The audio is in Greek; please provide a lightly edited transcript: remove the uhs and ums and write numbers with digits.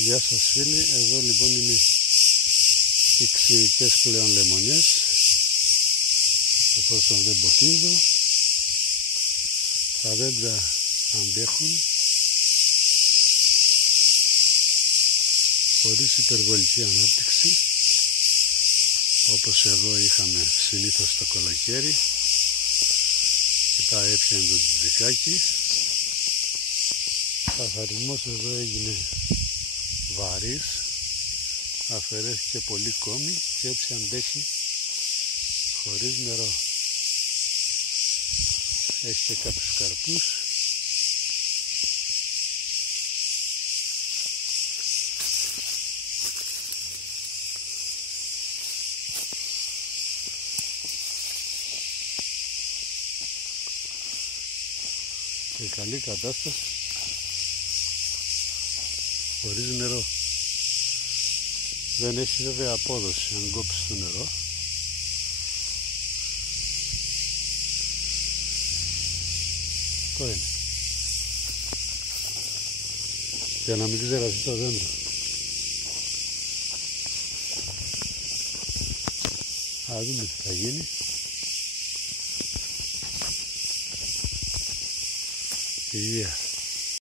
Γεια σας φίλοι, εδώ λοιπόν είναι οι ξηρικές πλέον λεμονιές, εφόσον δεν ποτίζω. Τα δέντρα αντέχουν χωρίς υπερβολική ανάπτυξη, όπως εδώ είχαμε συνήθως το καλοκαίρι και τα έπιανε το τζιτζικάκι. Ο καθαρισμός εδώ έγινε βαρύς, αφαιρέθηκε πολύ κόμη και έτσι αντέχει χωρίς νερό. Έχει και κάποιους καρπούς. Σε καλή κατάσταση, χωρίς νερό. Δεν έχει βέβαια απόδοση αν κόψεις το νερό. Αυτό είναι. Για να μην ξεραστεί το δέντρο. Α, δούμε τι θα γίνει. Υγεία.